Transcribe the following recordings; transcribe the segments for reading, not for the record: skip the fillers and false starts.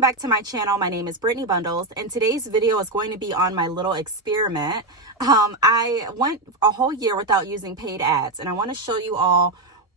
welcome back to my channel. My name is Brittney Bundles, and today's video is going to be on my little experiment. I went a whole year without using paid ads, and I want to show you all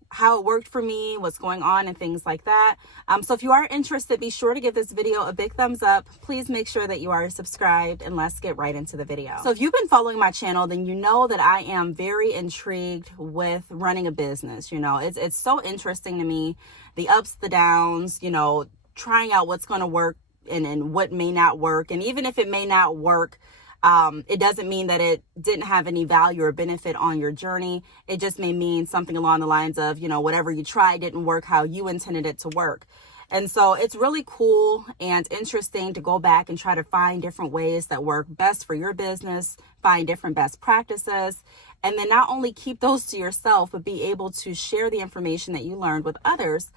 how it worked for me, what's going on, and things like that. So if you are interested, be sure to give this video a big thumbs up. Please make sure that you are subscribed, and let's get right into the video. So if you've been following my channel, then you know that I am very intrigued with running a business. You know, it's so interesting to me, the ups, the downs, you know, trying out what's going to work and what may not work. And even if it may not work, it doesn't mean that it didn't have any value or benefit on your journey. It just may mean something along the lines of, you know, whatever you tried didn't work how you intended it to work. And so it's really cool and interesting to go back and try to find different ways that work best for your business, find different best practices, and then not only keep those to yourself, but be able to share the information that you learned with others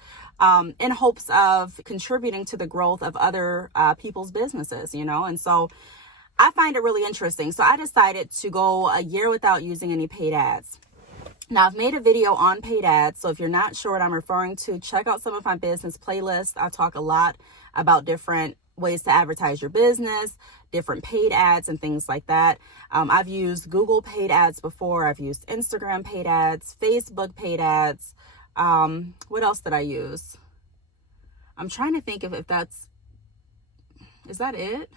in hopes of contributing to the growth of other people's businesses, you know. And so I find it really interesting. So I decided to go a year without using any paid ads. Now, I've made a video on paid ads, so if you're not sure what I'm referring to, check out some of my business playlists. I talk a lot about different ways to advertise your business, different paid ads and things like that. I've used Google paid ads before. I've used Instagram paid ads, Facebook paid ads. What else did I use? I'm trying to think if that's, is that it?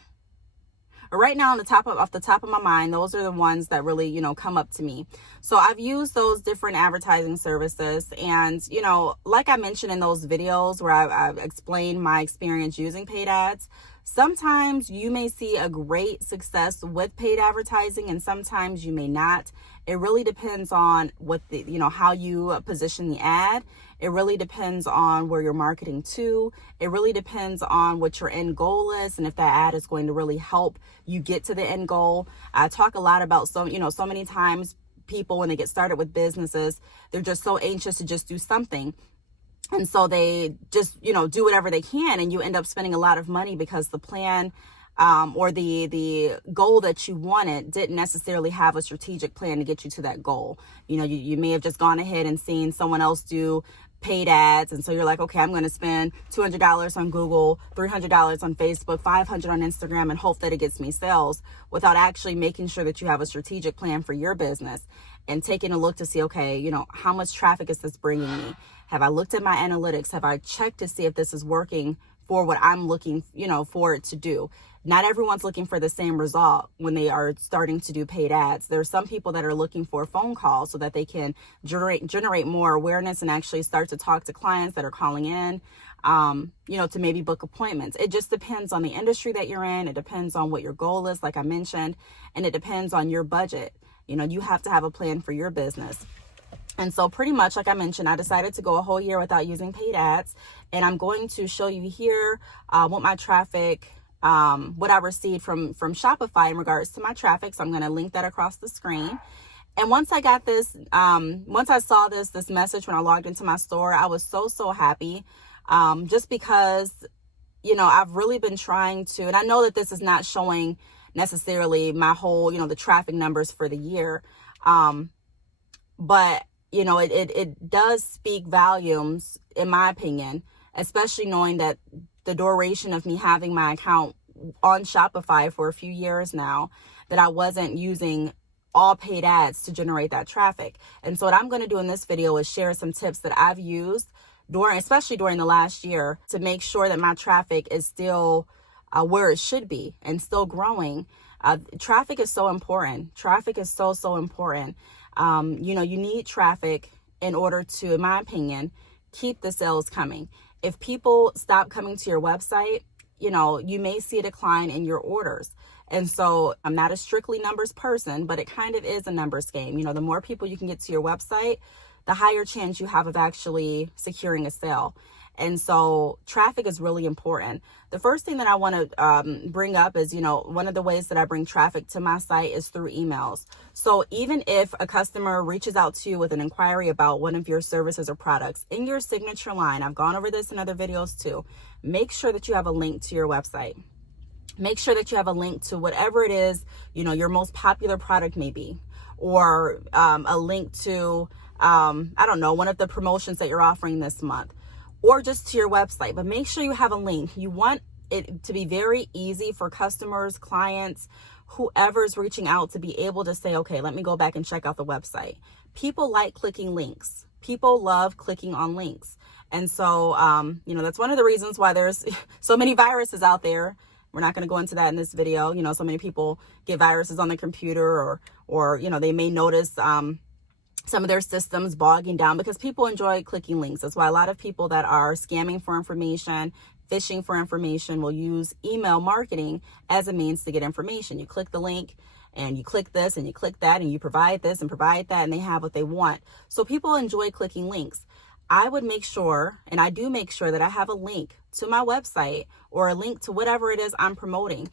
Right now, off the top of my mind, those are the ones that really, you know, come up to me. So I've used those different advertising services. And, you know, like I mentioned in those videos where I've explained my experience using paid ads, sometimes you may see a great success with paid advertising and sometimes you may not. It really depends on what the, you know, how you position the ad. It really depends on where you're marketing to. It really depends on what your end goal is and if that ad is going to really help you get to the end goal. I talk a lot about so many times people, when they get started with businesses, they're just so anxious to just do something. And so they just, you know, do whatever they can, and you end up spending a lot of money because the plan or the goal that you wanted didn't necessarily have a strategic plan to get you to that goal. You know, you may have just gone ahead and seen someone else do paid ads. And so you're like, okay, I'm going to spend $200 on Google, $300 on Facebook, $500 on Instagram, and hope that it gets me sales, without actually making sure that you have a strategic plan for your business and taking a look to see, okay, you know, how much traffic is this bringing me? Have I looked at my analytics? Have I checked to see if this is working for what I'm looking, you know, for it to do? Not everyone's looking for the same result when they are starting to do paid ads. There are some people that are looking for phone calls so that they can generate more awareness and actually start to talk to clients that are calling in, you know, to maybe book appointments. It just depends on the industry that you're in. It depends on what your goal is, like I mentioned, and it depends on your budget. You know, you have to have a plan for your business. And so pretty much, like I mentioned, I decided to go a whole year without using paid ads. And I'm going to show you here what my traffic, what I received from Shopify in regards to my traffic. So I'm going to link that across the screen. And once I got this, once I saw this message when I logged into my store, I was so happy, just because, you know, I've really been trying to, and I know that this is not showing necessarily my whole, you know, the traffic numbers for the year. But you know, it does speak volumes, in my opinion, especially knowing that the duration of me having my account on Shopify for a few years now, that I wasn't using all paid ads to generate that traffic. And so what I'm going to do in this video is share some tips that I've used especially during the last year, to make sure that my traffic is still where it should be and still growing. Traffic is so important. Traffic is so important. You know, you need traffic in order to, in my opinion, keep the sales coming. If people stop coming to your website, you know, you may see a decline in your orders. And so I'm not a strictly numbers person, but it kind of is a numbers game. You know, the more people you can get to your website, the higher chance you have of actually securing a sale. And so traffic is really important. The first thing that I want to bring up is, you know, one of the ways that I bring traffic to my site is through emails. So even if a customer reaches out to you with an inquiry about one of your services or products, in your signature line, I've gone over this in other videos too, make sure that you have a link to your website. Make sure that you have a link to whatever it is, you know, your most popular product may be, or a link to, I don't know, one of the promotions that you're offering this month, or just to your website. But make sure you have a link. You want it to be very easy for customers, clients, whoever's reaching out to be able to say, okay, let me go back and check out the website. People like clicking links. People love clicking on links. And so, that's one of the reasons why there's so many viruses out there. We're not going to go into that in this video. So many people get viruses on their computer or they may notice some of their systems bogging down because people enjoy clicking links. That's why a lot of people that are scamming for information, phishing for information, will use email marketing as a means to get information. You click the link and you click this and you click that and you provide this and provide that, and they have what they want. So people enjoy clicking links. I would make sure, and I do make sure, that I have a link to my website or a link to whatever it is I'm promoting,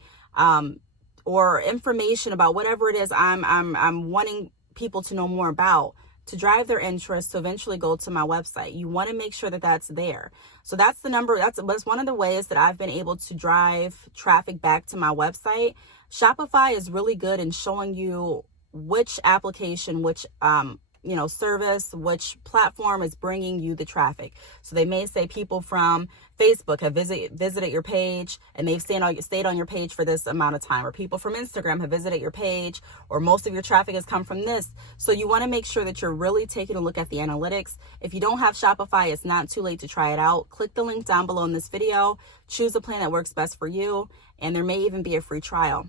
or information about whatever it is I'm wanting people to know more about, to drive their interest to eventually go to my website. You want to make sure that that's there. So that's one of the ways that I've been able to drive traffic back to my website. Shopify is really good in showing you which application, which service, which platform is bringing you the traffic. So they may say people from Facebook have visited your page and they've stayed on your page for this amount of time, or people from Instagram have visited your page, or most of your traffic has come from this. So you want to make sure that you're really taking a look at the analytics. If you don't have Shopify, it's not too late to try it out. Click the link down below in this video, choose a plan that works best for you, and there may even be a free trial.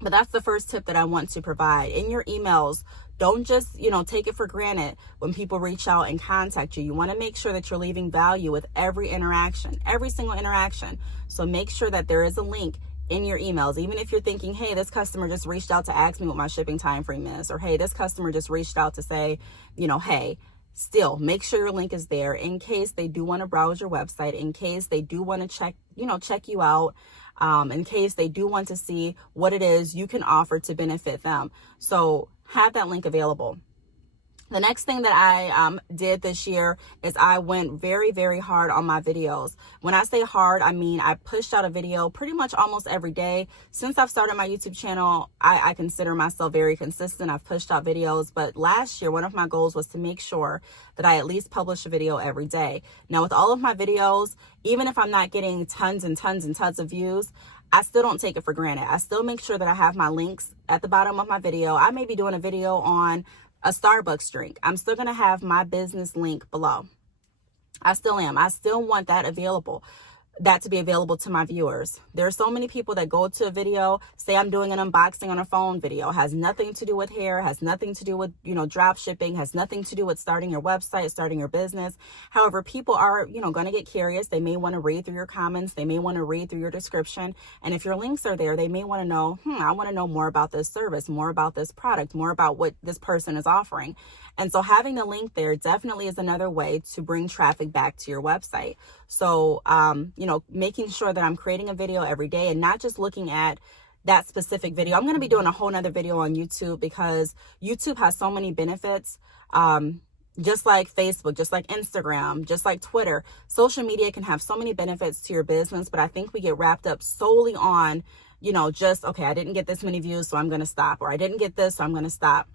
But that's the first tip that I want to provide. In your emails, don't just, take it for granted when people reach out and contact you. You want to make sure that you're leaving value with every interaction, every single interaction. So make sure that there is a link in your emails. Even if you're thinking, hey, this customer just reached out to ask me what my shipping time frame is, or hey, this customer just reached out to say, hey, still make sure your link is there in case they do want to browse your website, in case they do want to check you out. In case they do want to see what it is you can offer to benefit them. So have that link available. The next thing that I did this year is I went very, very hard on my videos. When I say hard, I mean I pushed out a video pretty much almost every day. Since I've started my YouTube channel, I consider myself very consistent. I've pushed out videos, but last year, one of my goals was to make sure that I at least publish a video every day. Now, with all of my videos, even if I'm not getting tons and tons and tons of views, I still don't take it for granted. I still make sure that I have my links at the bottom of my video. I may be doing a video on a Starbucks drink. I'm still going to have my business link below. I still am. I still want that to be available to my viewers. There are so many people that go to a video, say I'm doing an unboxing on a phone video, has nothing to do with hair, has nothing to do with, drop shipping, has nothing to do with starting your website, starting your business. However, people are, going to get curious. They may want to read through your comments. They may want to read through your description. And if your links are there, they may want to know, I want to know more about this service, more about this product, more about what this person is offering. And so having the link there definitely is another way to bring traffic back to your website. So, making sure that I'm creating a video every day and not just looking at that specific video. I'm going to be doing a whole nother video on YouTube because YouTube has so many benefits. Just like Facebook, just like Instagram, just like Twitter, social media can have so many benefits to your business, but I think we get wrapped up solely on, okay, I didn't get this many views, so I'm going to stop, or I didn't get this, so I'm going to stop.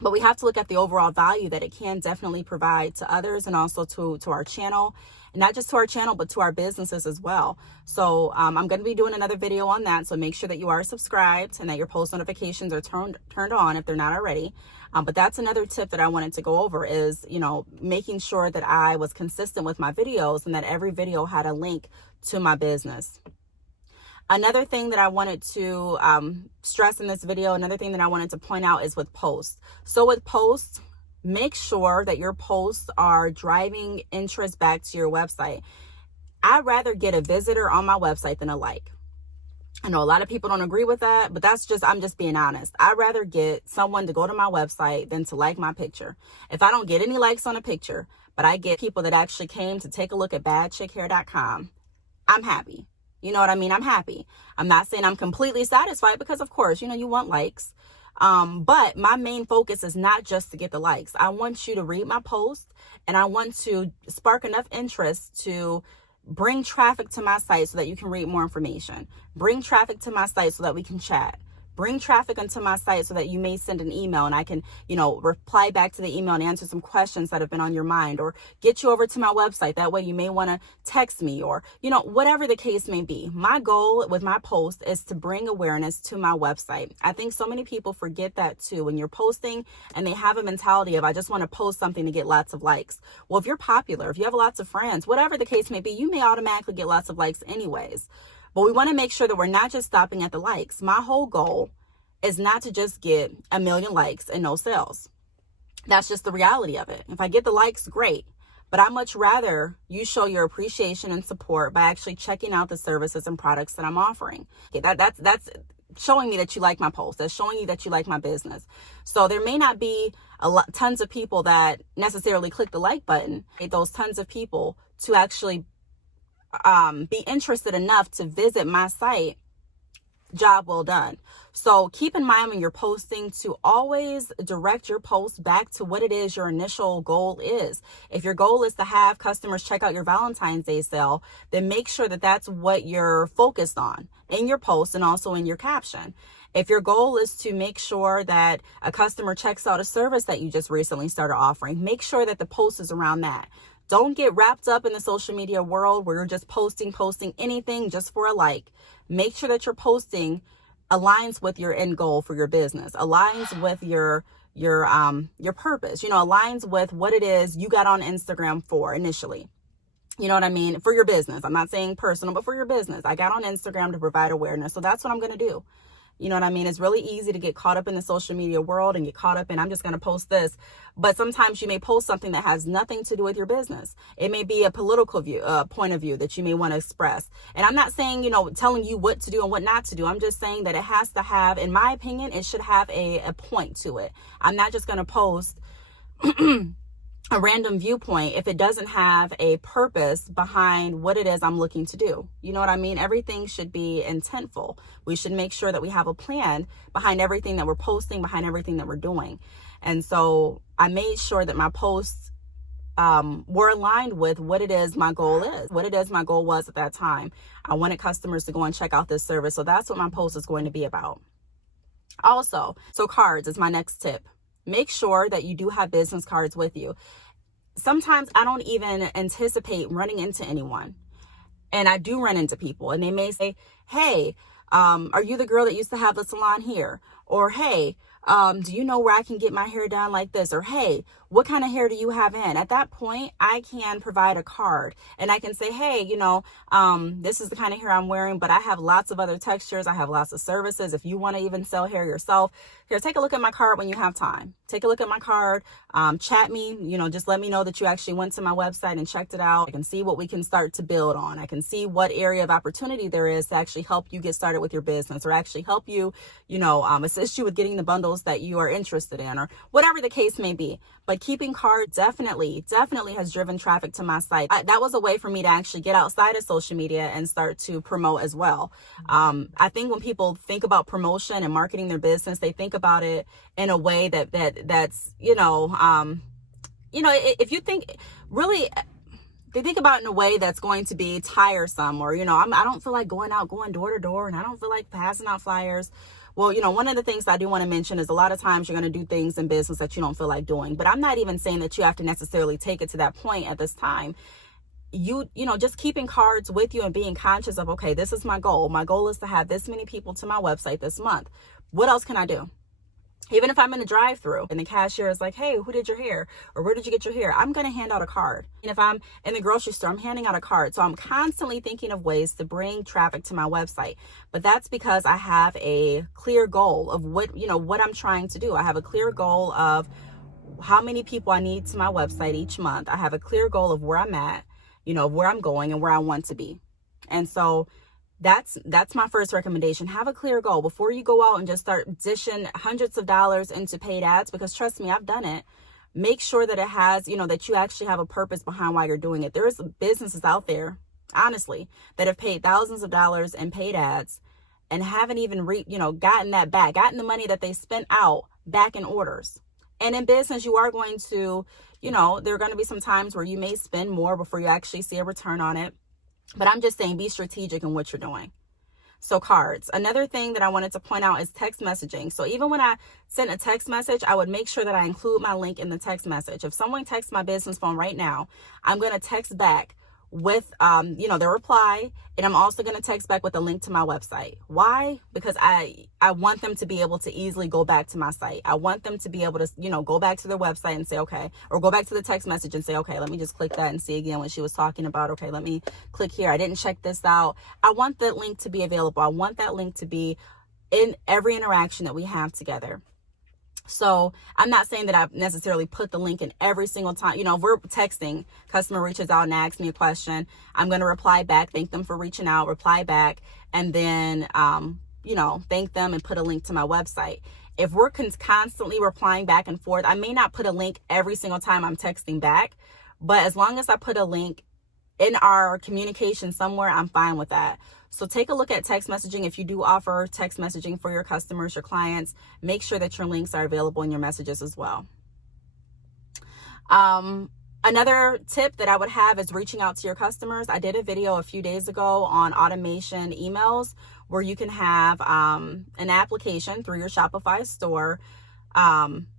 But we have to look at the overall value that it can definitely provide to others and also to our channel, and not just to our channel, but to our businesses as well. So I'm going to be doing another video on that. So make sure that you are subscribed and that your post notifications are turned on if they're not already. But that's another tip that I wanted to go over is, making sure that I was consistent with my videos and that every video had a link to my business. Another thing that I wanted to stress in this video, another thing that I wanted to point out is with posts. So with posts, make sure that your posts are driving interest back to your website. I'd rather get a visitor on my website than a like. I know a lot of people don't agree with that, but I'm just being honest. I'd rather get someone to go to my website than to like my picture. If I don't get any likes on a picture, but I get people that actually came to take a look at badchickhair.com, I'm happy. You know what I mean? I'm happy. I'm not saying I'm completely satisfied because, of course, you want likes. But my main focus is not just to get the likes. I want you to read my post, and I want to spark enough interest to bring traffic to my site so that you can read more information. Bring traffic to my site so that we can chat. bring traffic onto my site so that you may send an email and I can, reply back to the email and answer some questions that have been on your mind, or get you over to my website. That way you may want to text me, or, whatever the case may be. My goal with my post is to bring awareness to my website. I think so many people forget that too. When you're posting and they have a mentality of, I just want to post something to get lots of likes. Well, if you're popular, if you have lots of friends, whatever the case may be, you may automatically get lots of likes anyways. But we want to make sure that we're not just stopping at the likes. My whole goal is not to just get 1 million likes and no sales. That's just the reality of it. If I get the likes, great. But I'd much rather you show your appreciation and support by actually checking out the services and products that I'm offering. Okay, that's showing me that you like my post. That's showing you that you like my business. So there may not be tons of people that necessarily click the like button. Those tons of people to actually be interested enough to visit my site, job well done. So keep in mind when you're posting to always direct your post back to what it is your initial goal is. If your goal is to have customers check out your Valentine's Day sale, then make sure that that's what you're focused on in your post and also in your caption. If your goal is to make sure that a customer checks out a service that you just recently started offering, make sure that the post is around that. Don't get wrapped up in the social media world where you're just posting anything just for a like. Make sure that your posting aligns with your end goal for your business, aligns with your purpose, aligns with what it is you got on Instagram for initially. You know what I mean? For your business. I'm not saying personal, but for your business. I got on Instagram to provide awareness. So that's what I'm going to do. You know what I mean? It's really easy to get caught up in the social media world and get caught up in, I'm just going to post this. But sometimes you may post something that has nothing to do with your business. It may be a political point of view that you may want to express. And I'm not saying, telling you what to do and what not to do. I'm just saying that it has to have, in my opinion, it should have a point to it. I'm not just going to post a random viewpoint if it doesn't have a purpose behind what it is I'm looking to do. You know what I mean? Everything should be intentful. We should make sure that we have a plan behind everything that we're posting, behind everything that we're doing. And so I made sure that my posts were aligned with what it is my goal is, what it is my goal was at that time. I wanted customers to go and check out this service. So that's what my post is going to be about. Also, so cards is my next tip. Make sure that you do have business cards with you. Sometimes I don't even anticipate running into anyone. And I do run into people and they may say, hey, are you the girl that used to have the salon here? Or, hey, do you know where I can get my hair done like this? Or, hey, what kind of hair do you have in? At that point, I can provide a card and I can say, hey, this is the kind of hair I'm wearing, but I have lots of other textures. I have lots of services. If you want to even sell hair yourself, here, take a look at my card when you have time. Take a look at my card, chat me, just let me know that you actually went to my website and checked it out. I can see what we can start to build on. I can see what area of opportunity there is to actually help you get started with your business, or actually help you, assist you with getting the bundles that you are interested in, or whatever the case may be. But keeping cards definitely has driven traffic to my site. That was a way for me to actually get outside of social media and start to promote as well. I think when people think about promotion and marketing their business, they think about it in a way that's if you think really, they think about it in a way that's going to be tiresome, or I don't feel like going door to door, and I don't feel like passing out flyers. Well, one of the things I do want to mention is a lot of times you're going to do things in business that you don't feel like doing. But I'm not even saying that you have to necessarily take it to that point at this time. Just keeping cards with you and being conscious of, okay, this is my goal. My goal is to have this many people to my website this month. What else can I do? Even if I'm in a drive-through and the cashier is like, hey, who did your hair? Or where did you get your hair? I'm going to hand out a card. And if I'm in the grocery store, I'm handing out a card. So I'm constantly thinking of ways to bring traffic to my website. But that's because I have a clear goal of what I'm trying to do. I have a clear goal of how many people I need to my website each month. I have a clear goal of where I'm at, where I'm going and where I want to be. And so that's my first recommendation. Have a clear goal before you go out and just start dishing hundreds of dollars into paid ads, because trust me, I've done it. Make sure that it has, that you actually have a purpose behind why you're doing it. There's businesses out there, honestly, that have paid thousands of dollars in paid ads and haven't even gotten that back, gotten the money that they spent out back in orders. And in business, you are going to, there are going to be some times where you may spend more before you actually see a return on it. But I'm just saying, be strategic in what you're doing. So cards. Another thing that I wanted to point out is text messaging. So even when I sent a text message, I would make sure that I include my link in the text message. If someone texts my business phone right now, I'm going to text back with their reply, and I'm also going to text back with a link to my website. Why? Because I want them to be able to easily go back to my site. I want them to be able to go back to their website and say, okay, or go back to the text message and say, okay, let me just click that and see again what she was talking about. Okay, let me click here. I didn't check this out. I want that link to be available. I want that link to be in every interaction that we have together. So I'm not saying that I necessarily put the link in every single time. If we're texting, customer reaches out and asks me a question, I'm going to reply back, thank them for reaching out, reply back, and then, thank them and put a link to my website. If we're constantly replying back and forth, I may not put a link every single time I'm texting back, but as long as I put a link in our communication somewhere, I'm fine with that. So take a look at text messaging. If you do offer text messaging for your customers, your clients, make sure that your links are available in your messages as well. Another tip that I would have is reaching out to your customers. I did a video a few days ago on automation emails where you can have an application through your Shopify store.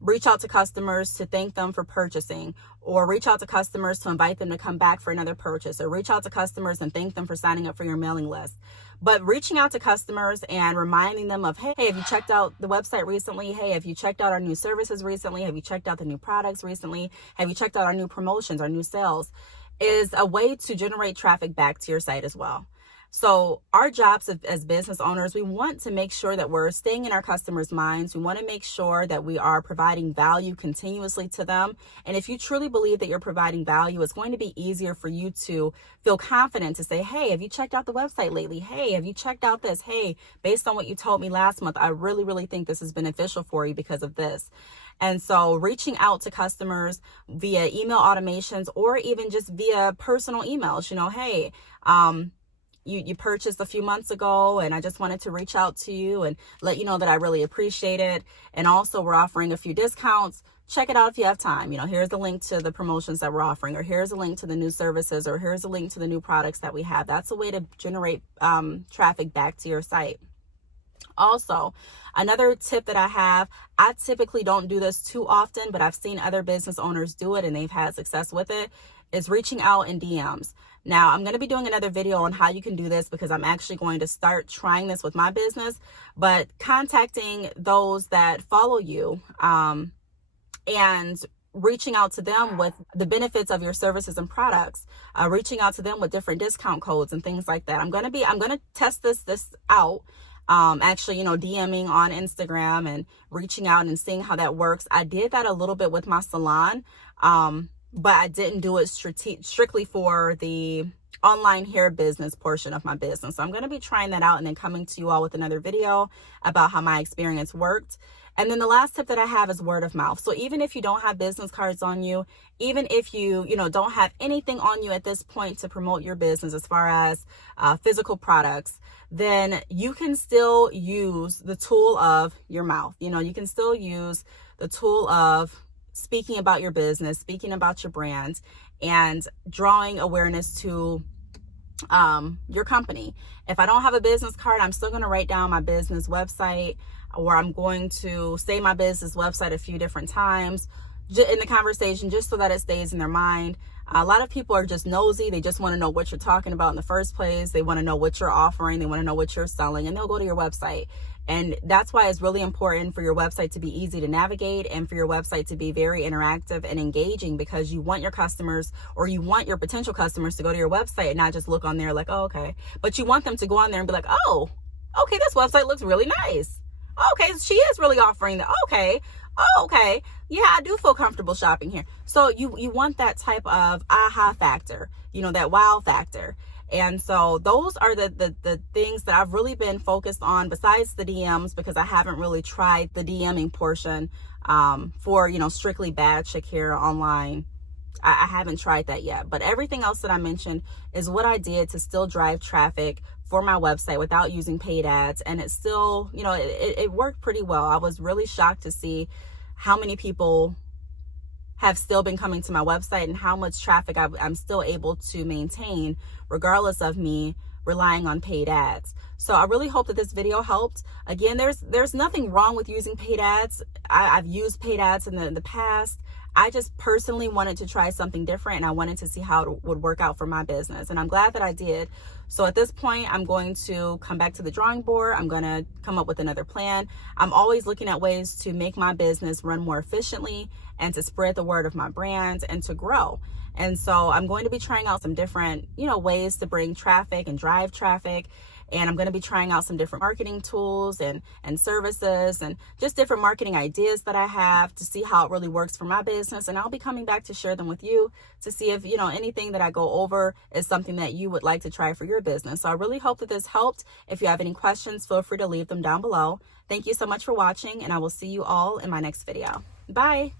Reach out to customers to thank them for purchasing, or reach out to customers to invite them to come back for another purchase, or reach out to customers and thank them for signing up for your mailing list. But reaching out to customers and reminding them of, hey, have you checked out the website recently? Hey, have you checked out our new services recently? Have you checked out the new products recently? Have you checked out our new promotions, our new sales? Is a way to generate traffic back to your site as well. So our jobs as business owners, we want to make sure that we're staying in our customers' minds. We want to make sure that we are providing value continuously to them. And if you truly believe that you're providing value, it's going to be easier for you to feel confident to say, hey, have you checked out the website lately? Hey, have you checked out this? Hey, based on what you told me last month, I really, really think this is beneficial for you because of this. And so reaching out to customers via email automations, or even just via personal emails, hey, you purchased a few months ago, and I just wanted to reach out to you and let you know that I really appreciate it. And also, we're offering a few discounts. Check it out if you have time. Here's the link to the promotions that we're offering, or here's a link to the new services, or here's a link to the new products that we have. That's a way to generate traffic back to your site. Also, another tip that I have, I typically don't do this too often, but I've seen other business owners do it and they've had success with it, is reaching out in DMs. Now, I'm going to be doing another video on how you can do this because I'm actually going to start trying this with my business, but contacting those that follow you and reaching out to them with the benefits of your services and products, reaching out to them with different discount codes and things like that. I'm going to test this out. DMing on Instagram and reaching out and seeing how that works. I did that a little bit with my salon, but I didn't do it strictly for the online hair business portion of my business. So I'm going to be trying that out and then coming to you all with another video about how my experience worked. And then the last tip that I have is word of mouth. So even if you don't have business cards on you, even if you don't have anything on you at this point to promote your business as far as physical products, then you can still use the tool of your mouth. You can still use the tool of speaking about your business, speaking about your brand, and drawing awareness to your company. If I don't have a business card, I'm still going to write down my business website, or I'm going to say my business website a few different times in the conversation, just so that it stays in their mind. A lot of people are just nosy. They just want to know what you're talking about in the first place. They want to know what you're offering. They want to know what you're selling, and they'll go to your website. And that's why it's really important for your website to be easy to navigate and for your website to be very interactive and engaging, because you want your customers, or you want your potential customers, to go to your website and not just look on there like, oh, okay. But you want them to go on there and be like, oh, okay, this website looks really nice. Okay, she is really offering that. Okay. Oh, okay. Yeah, I do feel comfortable shopping here. So you want that type of aha factor, that wow factor. And so those are the things that I've really been focused on, besides the DMs, because I haven't really tried the DMing portion for, strictly bad chick hair online. I haven't tried that yet. But everything else that I mentioned is what I did to still drive traffic for my website without using paid ads. And it still, it worked pretty well. I was really shocked to see how many people have still been coming to my website and how much traffic I'm still able to maintain, regardless of me relying on paid ads. So I really hope that this video helped. Again, there's nothing wrong with using paid ads. I've used paid ads in the past. I just personally wanted to try something different, and I wanted to see how it would work out for my business. And I'm glad that I did. So at this point, I'm going to come back to the drawing board. I'm going to come up with another plan. I'm always looking at ways to make my business run more efficiently and to spread the word of my brand and to grow. And so I'm going to be trying out some different, ways to bring traffic and drive traffic. And I'm going to be trying out some different marketing tools and services and just different marketing ideas that I have to see how it really works for my business. And I'll be coming back to share them with you to see if, anything that I go over is something that you would like to try for your business. So I really hope that this helped. If you have any questions, feel free to leave them down below. Thank you so much for watching, and I will see you all in my next video. Bye.